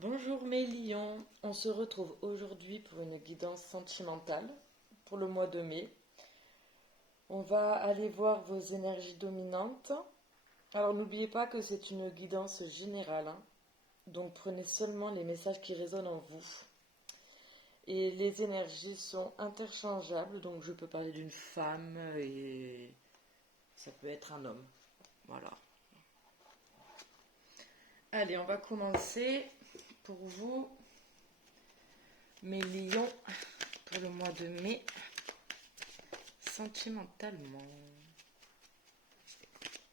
Bonjour mes lions, on se retrouve aujourd'hui pour une guidance sentimentale pour le mois de mai. On va aller voir vos énergies dominantes. Alors n'oubliez pas que c'est une guidance générale, hein. Donc prenez seulement les messages qui résonnent en vous. Et les énergies sont interchangeables, donc je peux parler d'une femme et ça peut être un homme. Voilà. Allez, on va commencer pour vous, mes lions, pour le mois de mai, sentimentalement.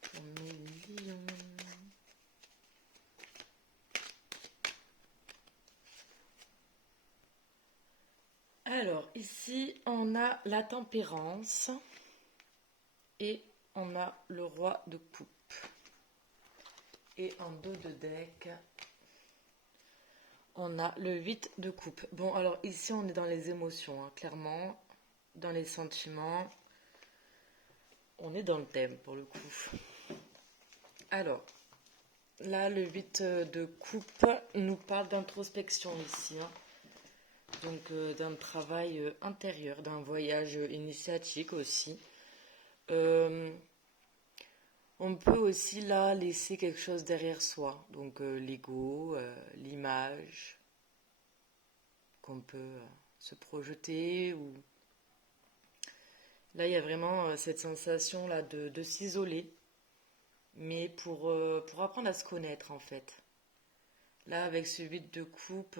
Pour mes lions. Alors, ici, on a la tempérance et on a le roi de coupe. Et en dos de deck, on a le 8 de coupe. Bon, alors ici, on est dans les émotions, hein, clairement, dans les sentiments. On est dans le thème, pour le coup. Alors, là, le 8 de coupe nous parle d'introspection ici, hein. Donc, d'un travail intérieur, d'un voyage initiatique aussi. On peut aussi là laisser quelque chose derrière soi, donc l'ego, l'image, qu'on peut se projeter. Ou... Là, il y a vraiment cette sensation là de s'isoler, mais pour apprendre à se connaître en fait. Là, avec ce 8 de coupe,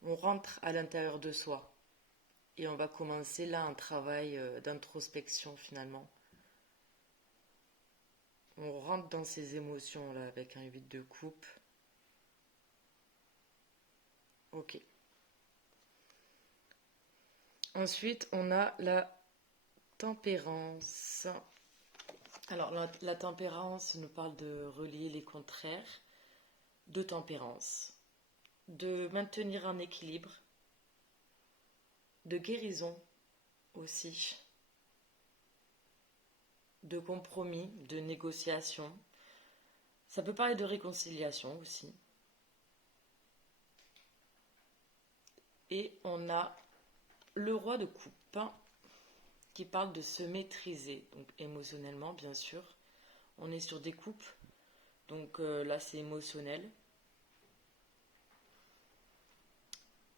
on rentre à l'intérieur de soi et on va commencer là un travail d'introspection finalement. On rentre dans ces émotions là avec un 8 de coupe. Ok. Ensuite, on a la tempérance. Alors, la tempérance nous parle de relier les contraires de tempérance, de maintenir un équilibre, de guérison aussi, de compromis, de négociation. Ça peut parler de réconciliation aussi. Et on a le roi de coupe qui parle de se maîtriser, donc émotionnellement bien sûr. On est sur des coupes, donc là c'est émotionnel.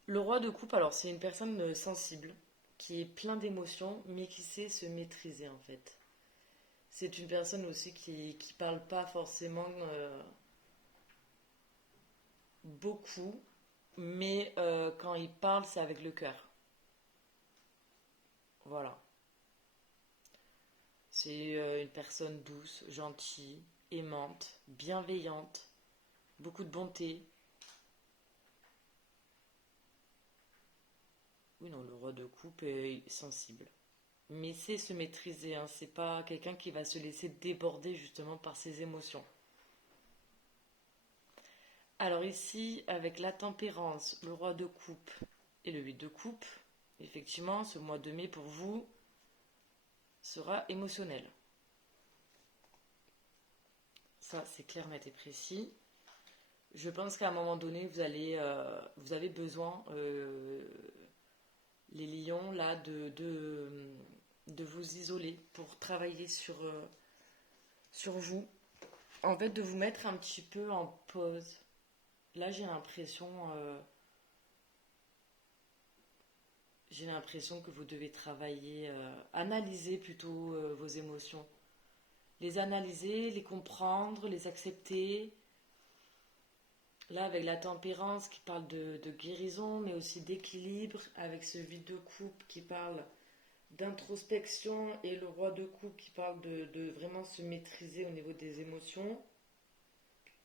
Le roi de coupe, alors c'est une personne sensible, qui est plein d'émotions, mais qui sait se maîtriser en fait. C'est une personne aussi qui parle pas forcément beaucoup, mais quand il parle, c'est avec le cœur. Voilà. C'est une personne douce, gentille, aimante, bienveillante, beaucoup de bonté. Oui, non, le roi de coupe est sensible. Mais c'est se maîtriser, hein. C'est pas quelqu'un qui va se laisser déborder justement par ses émotions. Alors ici, avec la tempérance, le roi de coupe et le 8 de coupe, effectivement, ce mois de mai pour vous sera émotionnel. Ça, c'est clair, net et précis. Je pense qu'à un moment donné, vous avez besoin, les lions, là, de vous isoler pour travailler sur vous. En fait, de vous mettre un petit peu en pause. Là, j'ai l'impression que vous devez travailler, analyser plutôt vos émotions. Les analyser, les comprendre, les accepter. Là, avec la tempérance qui parle de guérison, mais aussi d'équilibre, avec ce 8 de coupe qui parle d'introspection et le roi de coupe qui parle de vraiment se maîtriser au niveau des émotions.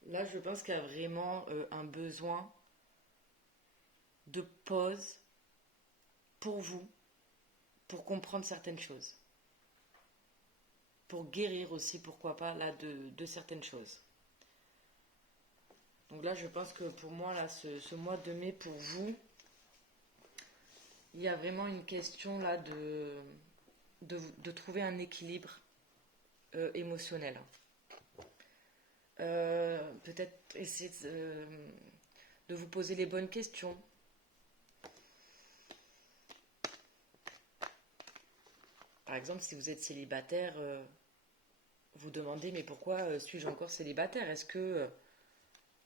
Là, je pense qu'il y a vraiment un besoin de pause pour vous, pour comprendre certaines choses. Pour guérir aussi, pourquoi pas, là, de certaines choses. Donc là, je pense que pour moi, là, ce mois de mai, pour vous, il y a vraiment une question là de trouver un équilibre émotionnel. peut-être essayer de vous poser les bonnes questions. Par exemple, si vous êtes célibataire, vous demandez mais pourquoi suis-je encore célibataire? Est-ce que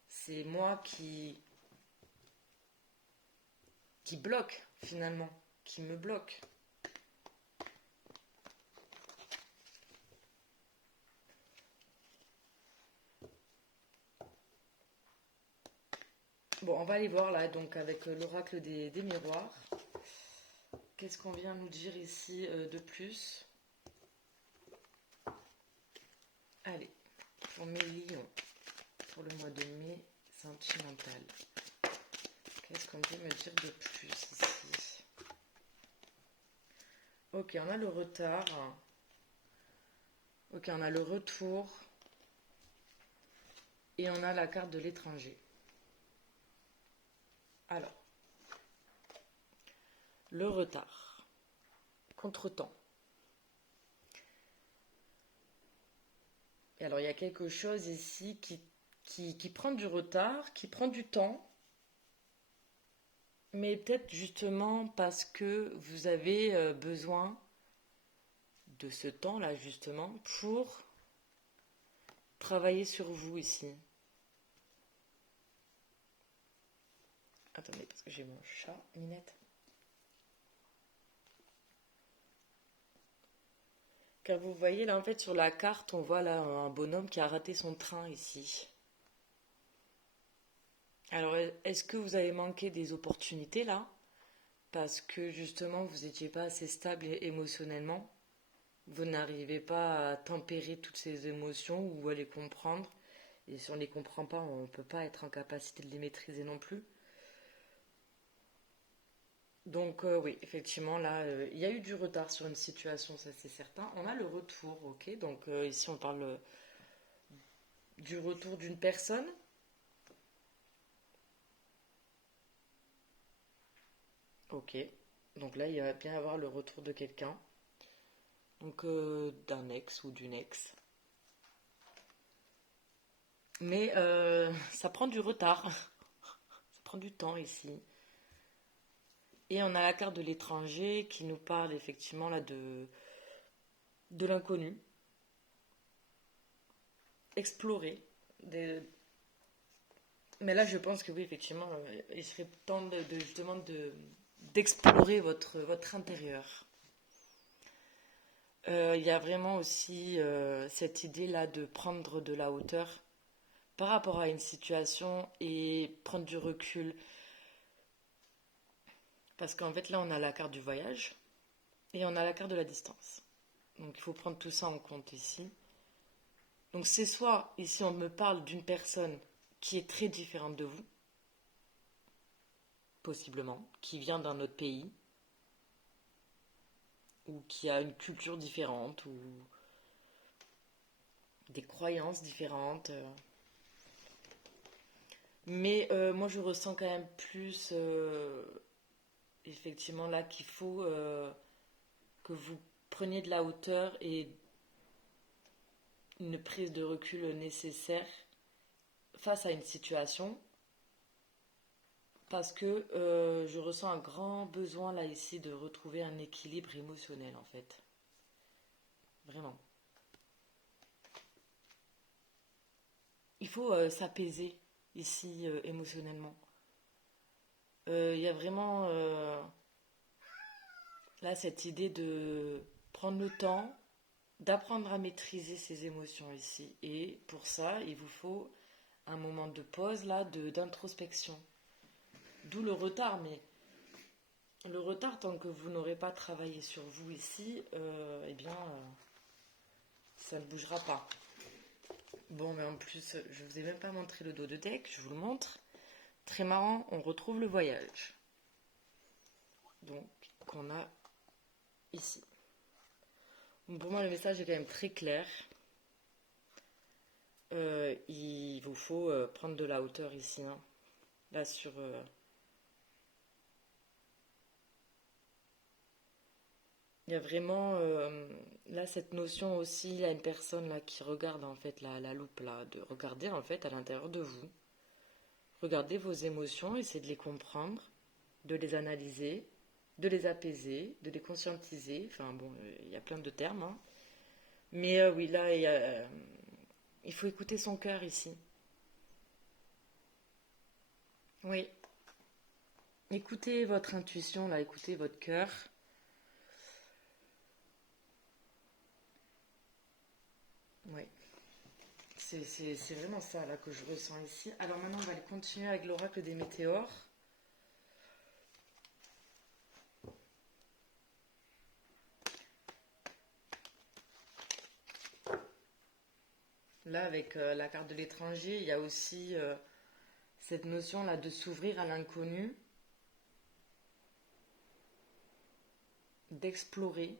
c'est moi qui bloque finalement, qui me bloque? Bon, on va aller voir là, donc avec l'oracle des miroirs. Qu'est-ce qu'on vient nous dire ici de plus? Allez, pour mes lions, pour le mois de mai sentimental. Qu'est-ce qu'on peut me dire de plus ici? Ok, on a le retard. Ok, on a le retour. Et on a la carte de l'étranger. Alors, le retard. Contretemps. Et alors, il y a quelque chose ici qui prend du retard, qui prend du temps. Mais peut-être justement parce que vous avez besoin de ce temps-là, justement, pour travailler sur vous ici. Attendez, parce que j'ai mon chat, Minette. Car vous voyez là, en fait, sur la carte, on voit là un bonhomme qui a raté son train ici. Alors, est-ce que vous avez manqué des opportunités là? Parce que justement, vous n'étiez pas assez stable émotionnellement. Vous n'arrivez pas à tempérer toutes ces émotions ou à les comprendre. Et si on ne les comprend pas, on ne peut pas être en capacité de les maîtriser non plus. Donc oui, effectivement, là, il y a eu du retard sur une situation, ça c'est certain. On a le retour, ok. Donc ici, on parle du retour d'une personne. Ok. Donc là, il va bien avoir le retour de quelqu'un. Donc d'un ex ou d'une ex. Mais ça prend du retard. Ça prend du temps ici. Et on a la carte de l'étranger qui nous parle effectivement là de l'inconnu. Explorer. Mais là, je pense que oui, effectivement, il serait temps justement d'explorer votre intérieur. Il y a vraiment aussi cette idée-là de prendre de la hauteur par rapport à une situation et prendre du recul. Parce qu'en fait, là, on a la carte du voyage et on a la carte de la distance. Donc, il faut prendre tout ça en compte ici. Donc, c'est soit, ici, on me parle d'une personne qui est très différente de vous, possiblement, qui vient d'un autre pays, ou qui a une culture différente, ou des croyances différentes. Mais moi, je ressens quand même plus, effectivement, là, qu'il faut que vous preniez de la hauteur et une prise de recul nécessaire face à une situation. Parce que je ressens un grand besoin, là, ici, de retrouver un équilibre émotionnel, en fait. Vraiment. Il faut s'apaiser ici émotionnellement. Il y a vraiment là cette idée de prendre le temps d'apprendre à maîtriser ses émotions ici. Et pour ça, il vous faut un moment de pause là, d'introspection. D'où le retard, mais le retard tant que vous n'aurez pas travaillé sur vous ici, eh bien, ça ne bougera pas. Bon, mais en plus, je vous ai même pas montré le dos de deck, je vous le montre. Très marrant, on retrouve le voyage. Donc, qu'on a ici. Donc, pour moi, le message est quand même très clair. Il vous faut prendre de la hauteur ici. Hein. Là, Il y a vraiment là cette notion aussi, il y a une personne là qui regarde en fait la loupe là, de regarder en fait à l'intérieur de vous. Regardez vos émotions, essayez de les comprendre, de les analyser, de les apaiser, de les conscientiser. Enfin bon, il y a plein de termes, hein. Mais oui, là, il faut écouter son cœur ici. Oui, écoutez votre intuition, là, écoutez votre cœur. Oui, c'est vraiment ça là que je ressens ici. Alors maintenant, on va aller continuer avec l'oracle des météores. Là, avec la carte de l'étranger, il y a aussi cette notion là de s'ouvrir à l'inconnu, d'explorer.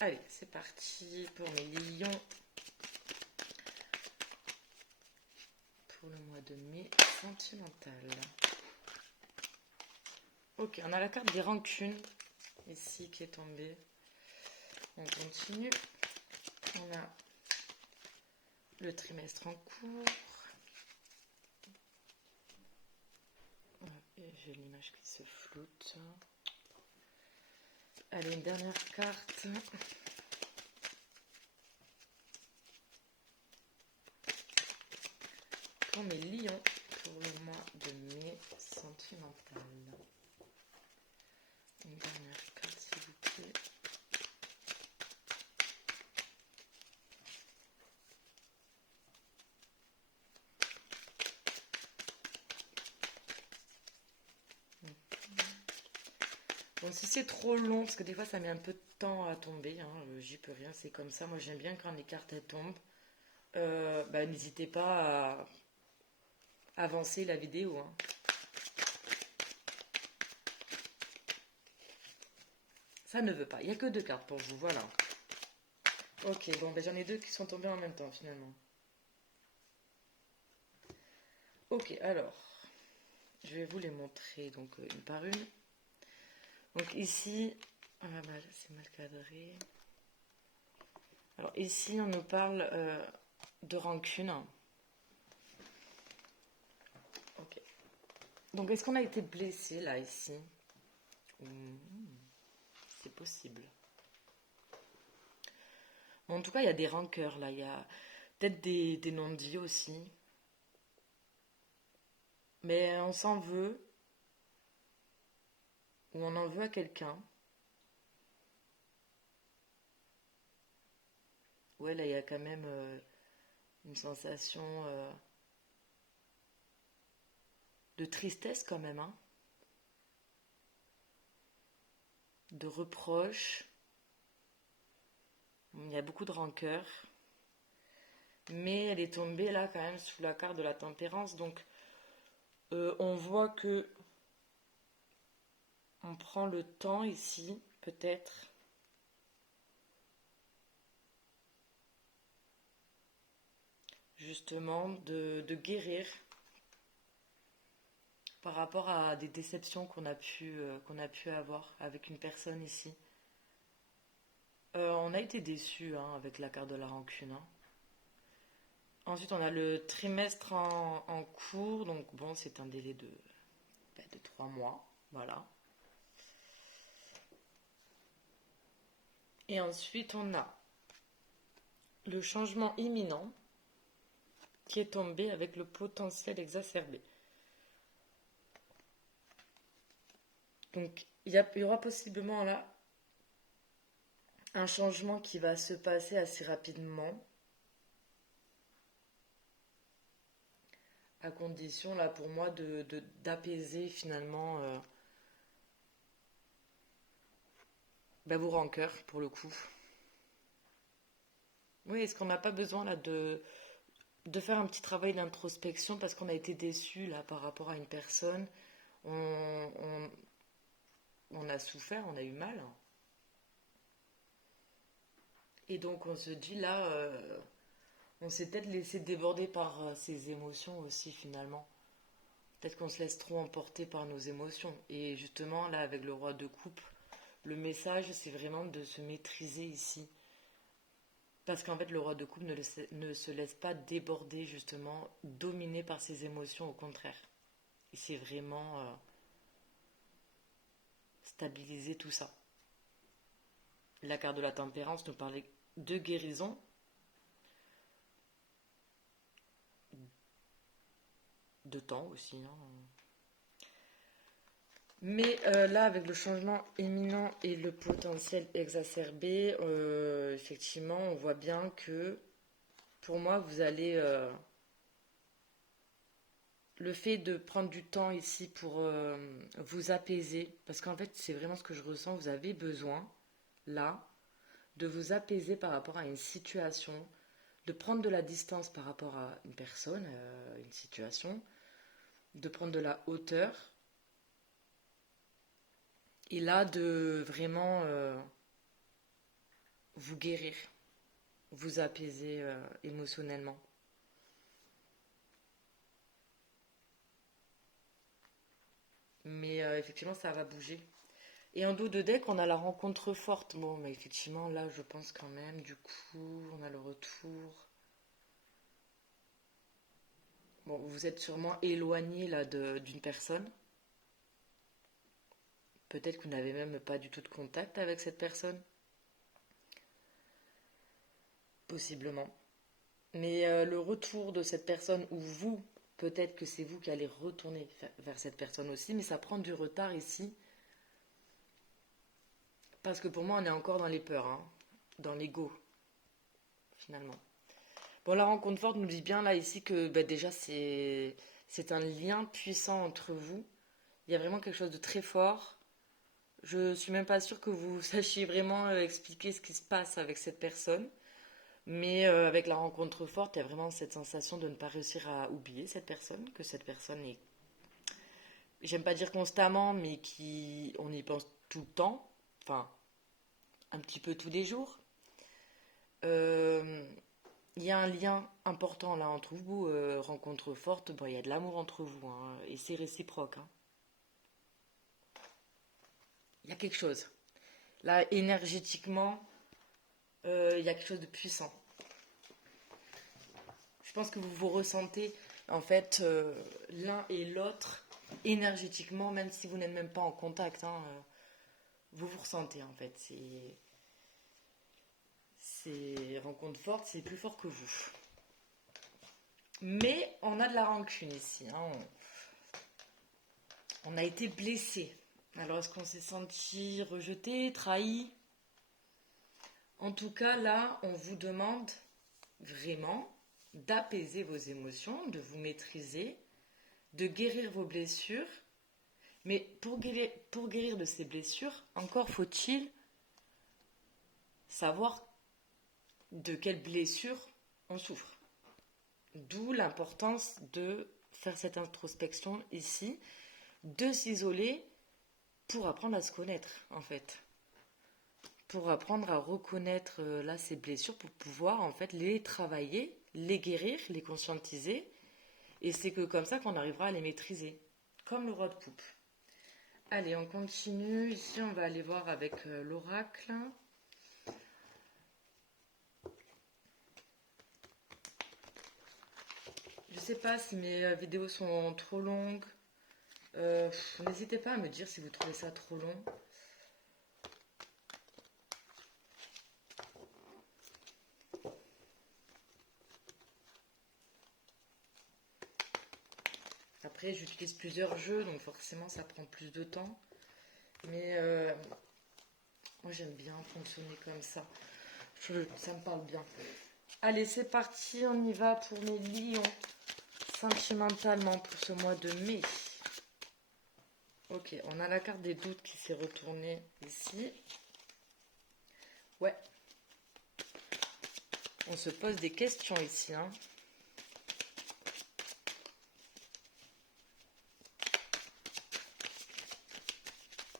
Allez, c'est parti pour mes lions pour le mois de mai sentimental. Ok, on a la carte des rancunes ici qui est tombée. On continue. On a le trimestre en cours. Et j'ai l'image qui se floute. Allez, une dernière carte. Pour mes lions, pour le mois de mai sentimental. Une dernière carte, s'il vous plaît. Bon, si c'est trop long, parce que des fois ça met un peu de temps à tomber, hein, j'y peux rien, c'est comme ça. Moi j'aime bien quand les cartes elles tombent. N'hésitez pas à avancer la vidéo, hein. Ça ne veut pas, il n'y a que deux cartes pour vous, voilà. Ok, bon, j'en ai deux qui sont tombés en même temps finalement. Ok, alors, je vais vous les montrer donc une par une. Donc ici, c'est mal cadré. Alors ici, on nous parle de rancune. Ok. Donc est-ce qu'on a été blessé là ici? C'est possible. Bon, en tout cas, il y a des rancœurs là. Il y a peut-être des non-dits aussi. Mais on s'en veut ou on en veut à quelqu'un. Ouais, là, il y a quand même une sensation de tristesse quand même, hein. De reproche. Il y a beaucoup de rancœur. Mais elle est tombée là quand même sous la carte de la tempérance. Donc on voit que on prend le temps ici, peut-être, justement, de guérir par rapport à des déceptions qu'on a pu avoir avec une personne ici. On a été déçus hein, avec la carte de la rancune, hein. Ensuite, on a le trimestre en cours, donc bon, c'est un délai de 3 mois, voilà. Et ensuite, on a le changement imminent qui est tombé avec le potentiel exacerbé. Donc, il y aura possiblement là un changement qui va se passer assez rapidement, à condition là pour moi d'apaiser finalement vos rancœurs pour le coup. Oui, est-ce qu'on n'a pas besoin là de faire un petit travail d'introspection parce qu'on a été déçu là par rapport à une personne. On, on a souffert, on a eu mal. Et donc on se dit là, on s'est peut-être laissé déborder par ces émotions aussi finalement. Peut-être qu'on se laisse trop emporter par nos émotions. Et justement là avec le roi de coupe, le message c'est vraiment de se maîtriser ici. Parce qu'en fait le roi de coupe ne se laisse pas déborder justement, dominé par ses émotions, au contraire. Et c'est vraiment stabiliser tout ça. La carte de la tempérance nous parlait de guérison, de temps aussi, hein. Mais là, avec le changement imminent et le potentiel exacerbé, effectivement, on voit bien que pour moi, vous allez... le fait de prendre du temps ici pour vous apaiser, parce qu'en fait, c'est vraiment ce que je ressens, vous avez besoin, là, de vous apaiser par rapport à une situation, de prendre de la distance par rapport à une personne, une situation, de prendre de la hauteur, et là, de vraiment vous guérir, vous apaiser émotionnellement. Mais effectivement, ça va bouger. Et en dos de deck, on a la rencontre forte. Bon, mais effectivement, là, je pense quand même, du coup, on a le retour. Bon, vous êtes sûrement éloigné là d'une personne. Peut-être que vous n'avez même pas du tout de contact avec cette personne. Possiblement. Mais le retour de cette personne, ou vous, peut-être que c'est vous qui allez retourner vers cette personne aussi, mais ça prend du retard ici. Parce que pour moi, on est encore dans les peurs, hein, dans l'ego, finalement. Bon, la rencontre forte nous dit bien là ici que bah, déjà c'est un lien puissant entre vous. Il y a vraiment quelque chose de très fort. Je suis même pas sûre que vous sachiez vraiment expliquer ce qui se passe avec cette personne. Mais avec la rencontre forte, il y a vraiment cette sensation de ne pas réussir à oublier cette personne, que cette personne est, j'aime pas dire constamment, mais qui, on y pense tout le temps, enfin, un petit peu tous les jours. Euh, Il y a un lien important là entre vous, rencontre forte, bon, il y a de l'amour entre vous, hein, et c'est réciproque, hein. Il y a quelque chose. Là, énergétiquement, il y a quelque chose de puissant. Je pense que vous vous ressentez, en fait, l'un et l'autre, énergétiquement, même si vous n'êtes même pas en contact, hein, vous vous ressentez, en fait. C'est rencontre forte, c'est plus fort que vous. Mais on a de la rancune ici, hein. On a été blessé. Alors, est-ce qu'on s'est senti rejeté, trahi? En tout cas, là, on vous demande vraiment d'apaiser vos émotions, de vous maîtriser, de guérir vos blessures. Mais pour guérir de ces blessures, encore faut-il savoir de quelle blessure on souffre. D'où l'importance de faire cette introspection ici, de s'isoler pour apprendre à se connaître, en fait. Pour apprendre à reconnaître là ces blessures, pour pouvoir en fait les travailler, les guérir, les conscientiser. Et c'est que comme ça qu'on arrivera à les maîtriser, comme le roi de coupe. Allez, on continue. Ici, on va aller voir avec l'oracle. Je sais pas si mes vidéos sont trop longues. N'hésitez pas à me dire si vous trouvez ça trop long. Après, j'utilise plusieurs jeux, donc forcément, ça prend plus de temps. Mais moi, j'aime bien fonctionner comme ça. Ça me parle bien. Allez, c'est parti, on y va pour mes lions. Sentimentalement pour ce mois de mai. Ok, on a la carte des doutes qui s'est retournée ici. Ouais. On se pose des questions ici, hein.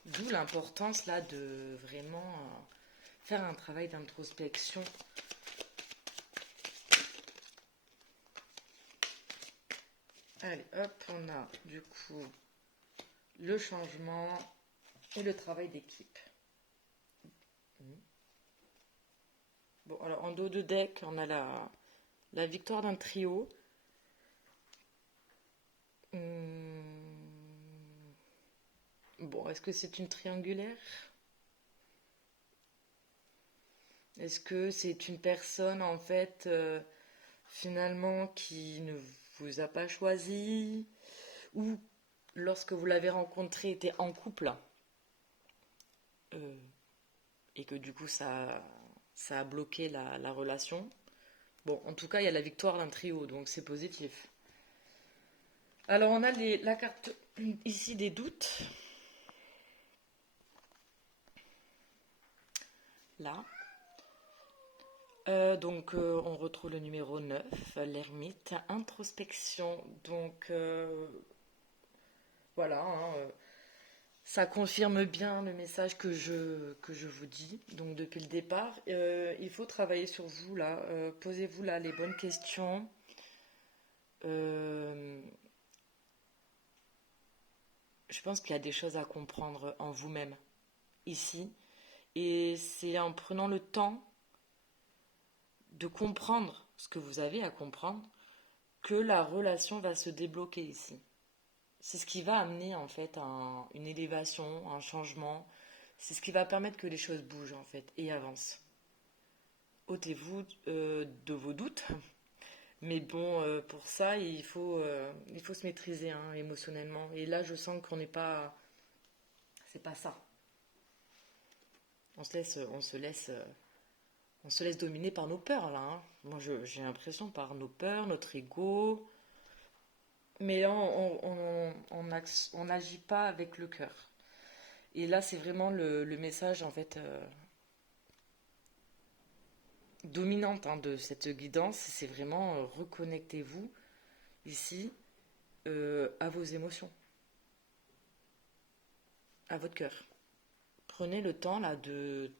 D'où l'importance là de vraiment faire un travail d'introspection. Allez, hop, on a du coup le changement et le travail d'équipe. Bon, alors en dos de deck, on a la victoire d'un trio. Bon, est-ce que c'est une triangulaire? Est-ce que c'est une personne en fait finalement qui ne vous a pas choisi ou lorsque vous l'avez rencontré était en couple euh, et que du coup ça a bloqué la relation? Bon, en tout cas, il y a la victoire d'un trio, donc c'est positif. Alors, on a la carte ici des doutes. Là. On retrouve le numéro 9, l'ermite, introspection. Donc, voilà, hein, ça confirme bien le message que je vous dis. Donc, depuis le départ, il faut travailler sur vous, là. Posez-vous, là, les bonnes questions. Euh, je pense qu'il y a des choses à comprendre en vous-même, ici. Et c'est en prenant le temps de comprendre ce que vous avez à comprendre que la relation va se débloquer ici. C'est ce qui va amener en fait une élévation, un changement. C'est ce qui va permettre que les choses bougent en fait et avancent. Ôtez-vous de vos doutes. Mais bon, pour ça, il faut se maîtriser hein, émotionnellement. Et là, je sens qu'on n'est pas... C'est pas ça. On se laisse dominer par nos peurs, là. Hein. Moi, j'ai l'impression par nos peurs, notre ego. Mais là, on n'agit pas avec le cœur. Et là, c'est vraiment le message, en fait, dominante hein, de cette guidance. C'est vraiment reconnectez-vous, ici, à vos émotions, à votre cœur. Prenez le temps, là, de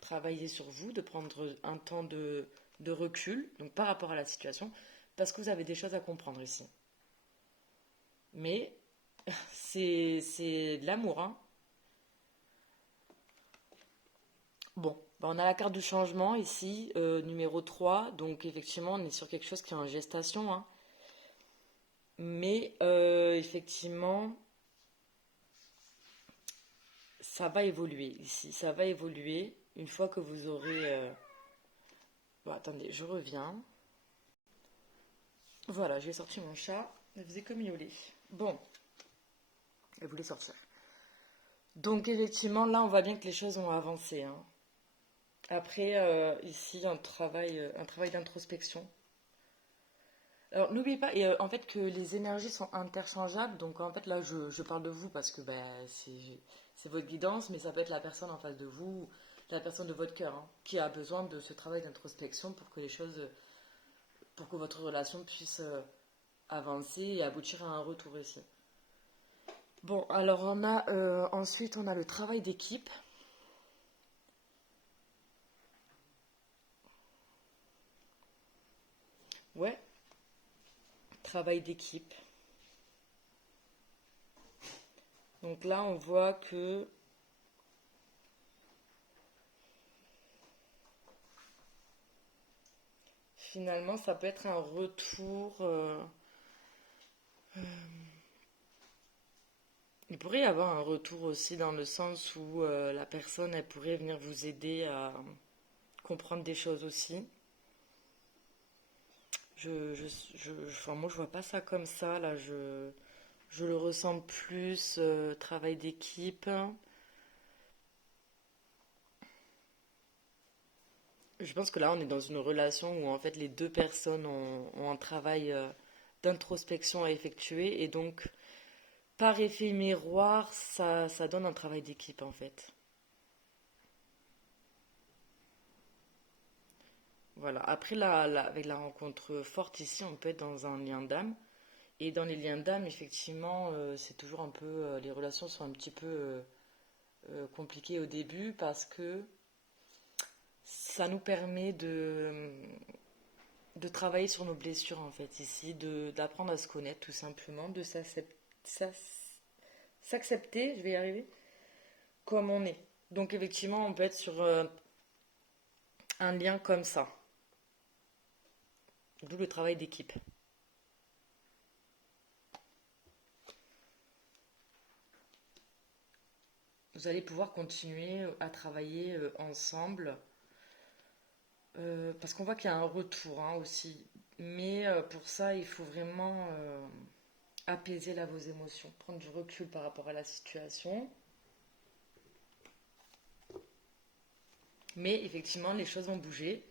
travailler sur vous, de prendre un temps de recul, donc par rapport à la situation, parce que vous avez des choses à comprendre ici. Mais c'est de l'amour, hein. Bon, bah, on a la carte du changement ici, numéro 3. Donc effectivement, on est sur quelque chose qui est en gestation. Hein. Mais effectivement, ça va évoluer ici. Ça va évoluer une fois que vous aurez... Bon, attendez, je reviens. Voilà, j'ai sorti mon chat. Elle faisait comme miauler. Bon, elle voulait sortir. Donc effectivement, là, on voit bien que les choses ont avancé. Hein. Après, ici, un travail d'introspection. Alors, n'oubliez pas, en fait, que les énergies sont interchangeables. Donc, en fait, là, je parle de vous parce que ben, c'est votre guidance, mais ça peut être la personne en face de vous, la personne de votre cœur, hein, qui a besoin de ce travail d'introspection pour que les choses, pour que votre relation puisse avancer et aboutir à un retour ici. Bon, alors, ensuite, on a le travail d'équipe. Ouais, travail d'équipe. Donc là, on voit que finalement, ça peut être un retour. Il pourrait y avoir un retour aussi dans le sens où la personne, elle pourrait venir vous aider à comprendre des choses aussi. Enfin, moi, je vois pas ça comme ça. Là, je le ressens plus travail d'équipe. Je pense que là, on est dans une relation où en fait les deux personnes ont un travail d'introspection à effectuer et donc par effet miroir, ça donne un travail d'équipe en fait. Voilà. Après, avec la rencontre forte ici, on peut être dans un lien d'âme Et dans les liens d'âme, effectivement, c'est toujours un peu, les relations sont un petit peu compliquées au début parce que ça nous permet de travailler sur nos blessures en fait ici, d'apprendre à se connaître tout simplement, de s'accepter, je vais y arriver, comme on est. Donc effectivement, on peut être sur un lien comme ça. D'où le travail d'équipe. Vous allez pouvoir continuer à travailler ensemble parce qu'on voit qu'il y a un retour hein, aussi. Mais pour ça, il faut vraiment apaiser là vos émotions, prendre du recul par rapport à la situation. Mais effectivement, les choses vont bouger.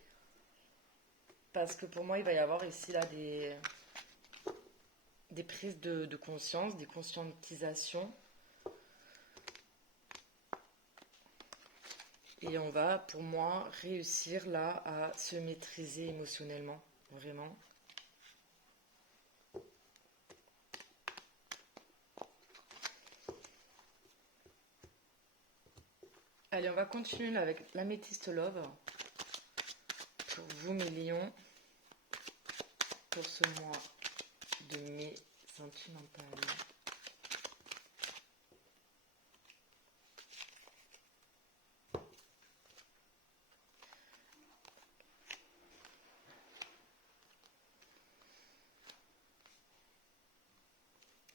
Parce que pour moi, il va y avoir ici là des prises de conscience, des conscientisations. Et on va, pour moi, réussir là à se maîtriser émotionnellement. Vraiment. Allez, on va continuer là avec l'améthyste love. Pour vous, mes lions. Pour ce mois de mai sentimental.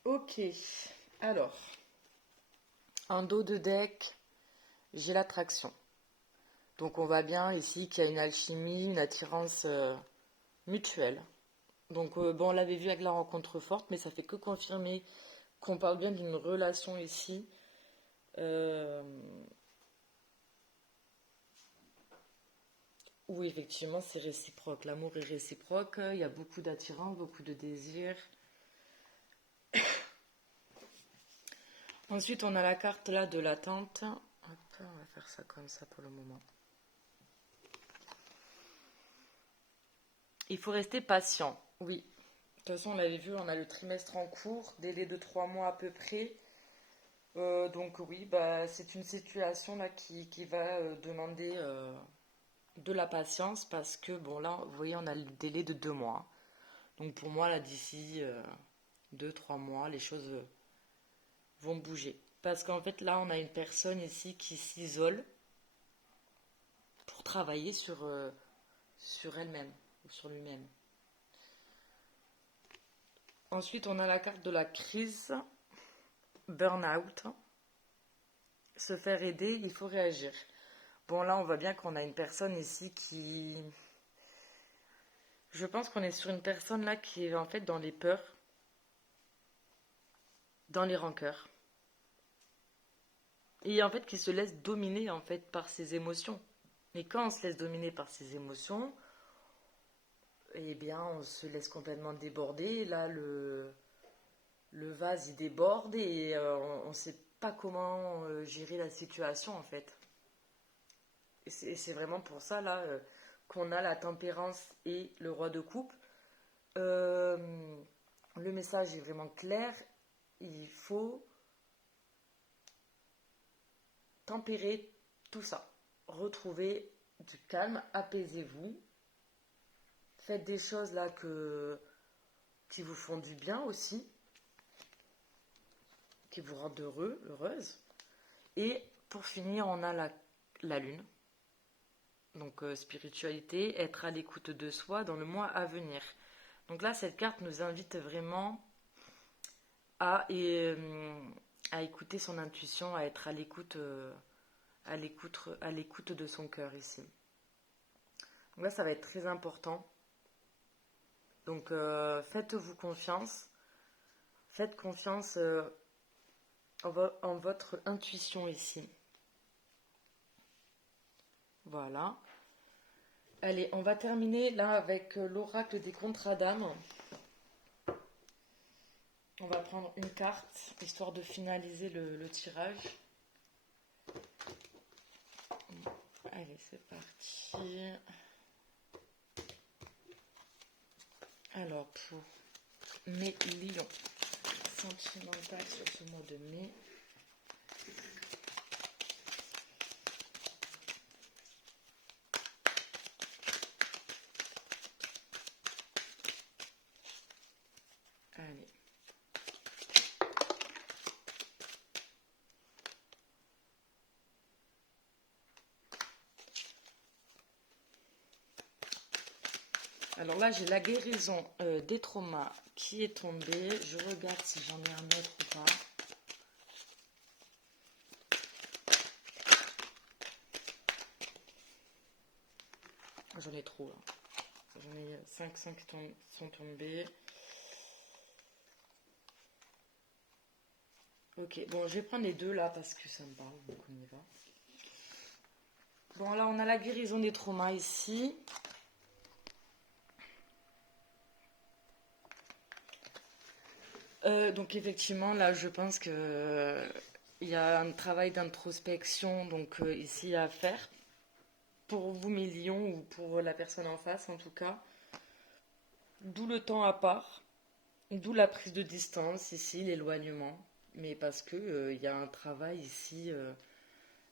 Ok, alors, en dos de deck, j'ai l'attraction. Donc on voit bien ici qu'il y a une alchimie, une attirance mutuelle. Donc bon, on l'avait vu avec la rencontre forte, mais ça fait que confirmer qu'on parle bien d'une relation ici. Où effectivement c'est réciproque. L'amour est réciproque, il y a beaucoup d'attirance, beaucoup de désir. Ensuite, on a la carte là de l'attente. Hop, on va faire ça comme ça pour le moment. Il faut rester patient, oui. De toute façon, on l'avait vu, on a le trimestre en cours, délai de 3 mois à peu près. Donc oui, bah, c'est une situation là qui va demander de la patience parce que, bon là, vous voyez, on a le délai de 2 mois. Donc pour moi, là, d'ici 2-3 mois, les choses vont bouger. Parce qu'en fait, là, on a une personne ici qui s'isole pour travailler sur elle-même ou sur lui-même. Ensuite, on a la carte de la crise, burn-out. Se faire aider, il faut réagir. Bon, là, on voit bien qu'on a une personne ici qui... Je pense qu'on est sur une personne là qui est en fait dans les peurs, dans les rancœurs. Et en fait qui se laisse dominer en fait par ses émotions. Et quand on se laisse dominer par ses émotions, eh bien on se laisse complètement déborder. Là, le vase il déborde et on ne sait pas comment gérer la situation en fait. Et c'est vraiment pour ça là qu'on a la tempérance et le roi de coupe. Le message est vraiment clair. Il faut tempérer tout ça. Retrouvez du calme, apaisez-vous. Faites des choses là qui vous font du bien aussi, qui vous rendent heureux, heureuse. Et pour finir, on a la lune. Donc spiritualité, être à l'écoute de soi dans le mois à venir. Donc là, cette carte nous invite vraiment à écouter son intuition, à être à l'écoute de son cœur ici. Donc là, ça va être très important. Donc faites-vous confiance. Faites confiance en votre intuition ici. Voilà. Allez, on va terminer là avec l'oracle des contrats d'âme. On va prendre une carte, histoire de finaliser le tirage. Allez, c'est parti. Alors, pour mes lions. Sentimental sur ce mois de mai. Allez. Alors là, j'ai la guérison des traumas qui est tombée. Je regarde si j'en ai un autre ou pas. J'en ai trop là. J'en ai 5 qui sont tombés. Ok, bon, je vais prendre les deux là parce que ça me parle, donc on y va. Bon, là, on a la guérison des traumas ici. Donc effectivement, là, je pense que il y a un travail d'introspection donc ici à faire pour vous, mes lions, ou pour la personne en face en tout cas. D'où le temps à part, d'où la prise de distance ici, l'éloignement. Mais parce que il y a un travail ici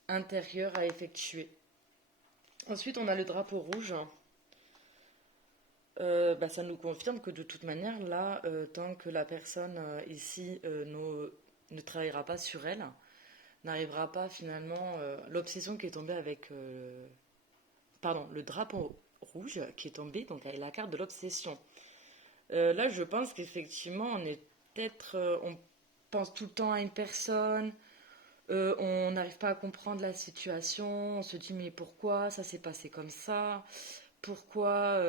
intérieur à effectuer. Ensuite, on a le drapeau rouge. Ça nous confirme que de toute manière, là, tant que la personne ici ne travaillera pas sur elle, n'arrivera pas finalement l'obsession qui est tombée avec pardon, le drapeau rouge qui est tombé donc avec la carte de l'obsession. Là, je pense qu'effectivement, on est peut-être on pense tout le temps à une personne, on n'arrive pas à comprendre la situation, on se dit mais pourquoi ça s'est passé comme ça, pourquoi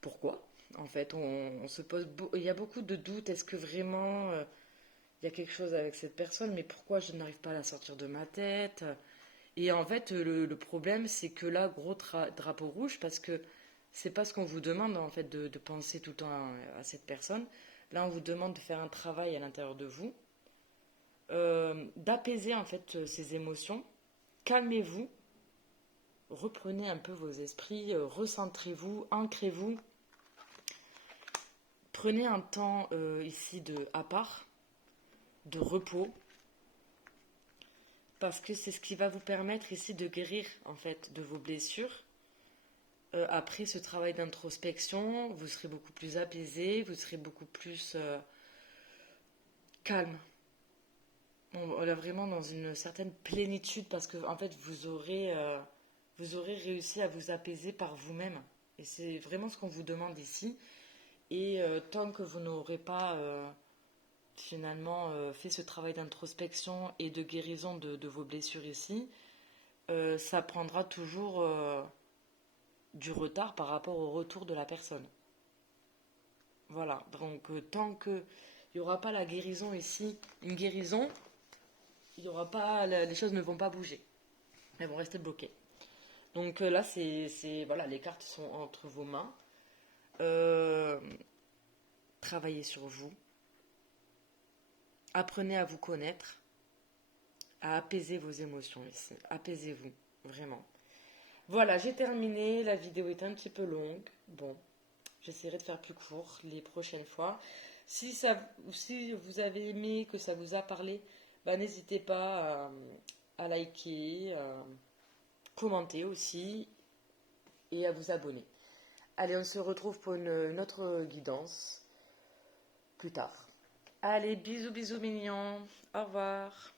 pourquoi en fait on se pose il y a beaucoup de doutes, est-ce que vraiment il y a quelque chose avec cette personne, mais pourquoi je n'arrive pas à la sortir de ma tête. Et en fait, le problème, c'est que là, gros drapeau rouge, parce que c'est pas ce qu'on vous demande, en fait, de penser tout le temps à cette personne. Là, on vous demande de faire un travail à l'intérieur de vous, d'apaiser, en fait, ces émotions. Calmez-vous, reprenez un peu vos esprits, recentrez-vous, ancrez-vous. Prenez un temps ici à part, de repos, parce que c'est ce qui va vous permettre ici de guérir en fait de vos blessures. Après ce travail d'introspection, vous serez beaucoup plus apaisé, vous serez beaucoup plus calme. On est vraiment dans une certaine plénitude parce que en fait vous aurez réussi à vous apaiser par vous-même. Et c'est vraiment ce qu'on vous demande ici. Et tant que vous n'aurez pas finalement fait ce travail d'introspection et de guérison de vos blessures ici, ça prendra toujours du retard par rapport au retour de la personne. Voilà, donc tant qu'il n'y aura pas la guérison ici, une guérison, il y aura pas, les choses ne vont pas bouger. Elles vont rester bloquées. Donc là, voilà, les cartes sont entre vos mains. Euh, Travaillez sur vous. Apprenez à vous connaître, à apaiser vos émotions ici. Apaisez-vous, vraiment. Voilà, j'ai terminé. La vidéo est un petit peu longue. Bon, j'essaierai de faire plus court les prochaines fois. Si vous avez aimé, que ça vous a parlé, n'hésitez pas à liker, commenter aussi et à vous abonner. Allez, on se retrouve pour une autre guidance plus tard. Allez, bisous, bisous mignons. Au revoir.